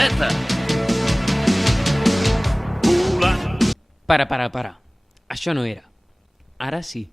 Z. Para. Això no era. Ara sí.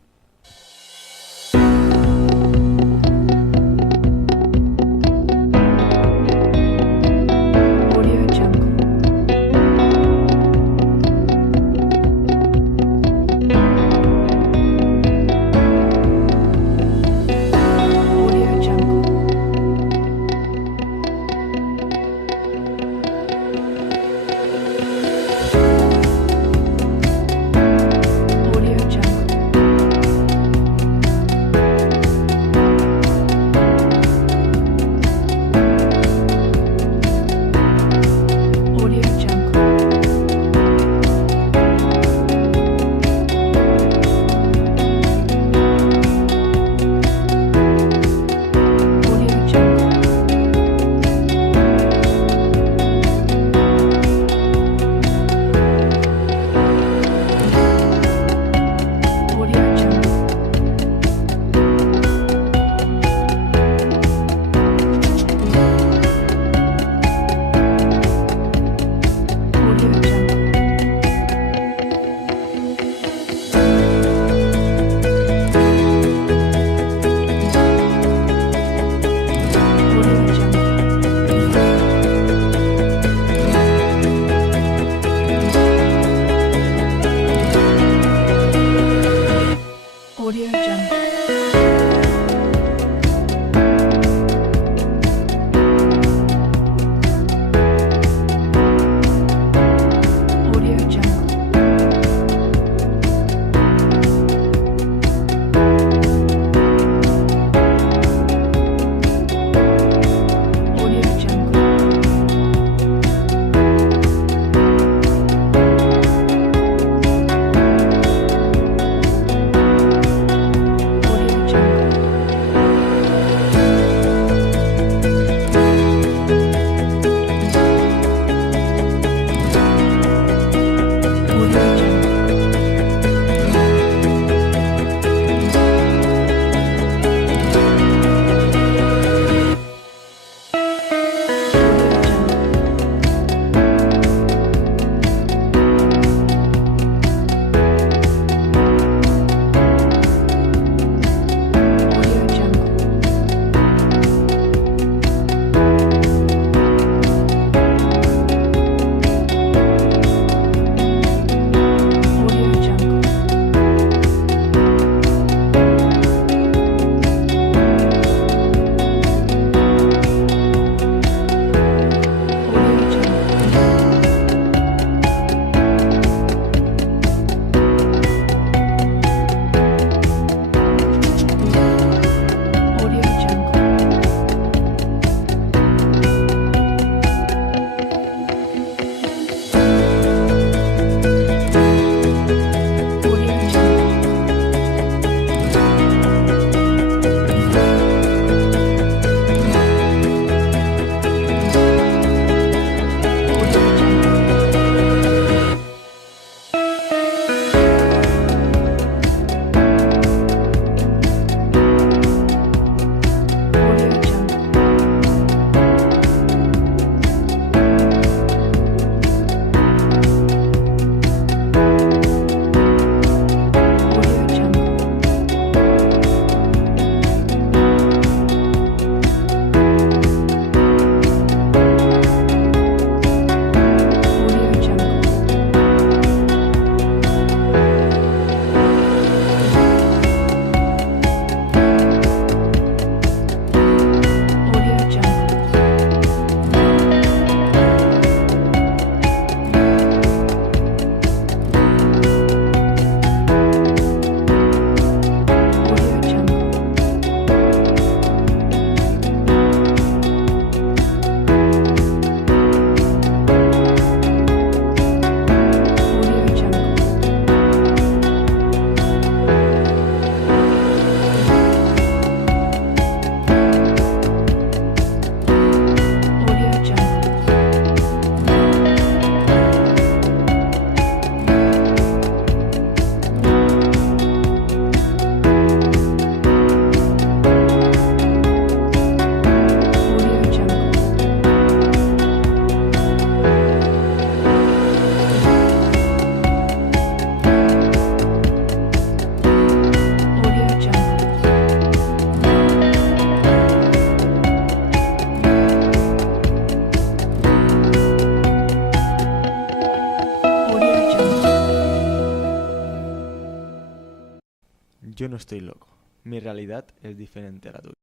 Yo no estoy loco. Mi realidad es diferente a la tuya.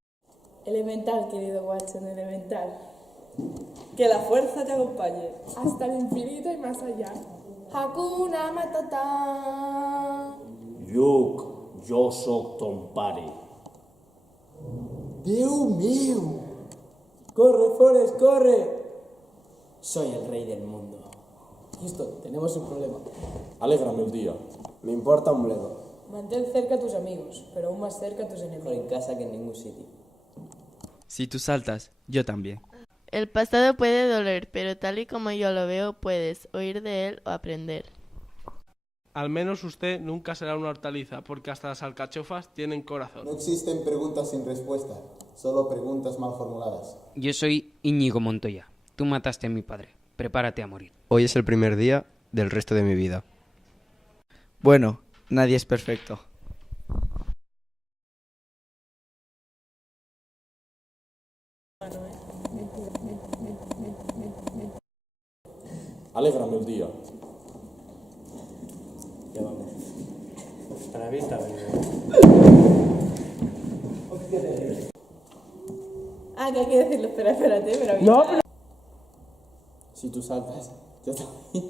Elemental, querido Watson, elemental. Que la fuerza te acompañe. Hasta el infinito y más allá. Hakuna Matata. Lluc, jo sóc ton pare. ¡Dios mío! ¡Corre, Forrest, corre! Soy el rey del mundo. Houston, tenemos un problema. Alégrame el día. Me importa un bledo. Mantén cerca a tus amigos, pero aún más cerca a tus Mejor enemigos. en casa que en ningún sitio. Si tú saltas, yo también. El pasado puede doler, pero tal y como yo lo veo, puedes oír de él o aprender. Al menos usted nunca será una hortaliza, porque hasta las alcachofas tienen corazón. No existen preguntas sin respuesta, solo preguntas mal formuladas. Yo soy Íñigo Montoya. Tú mataste a mi padre. Prepárate a morir. Hoy es el primer día del resto de mi vida. Bueno, nadie es perfecto. Alégrame el día. Ya vamos. Hasta la vista, Ah, que hay que decirlo. Espérate, pero... No, Si tú saltas, yo también.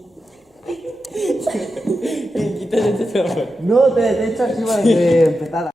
No, te he hecho así para que empezara.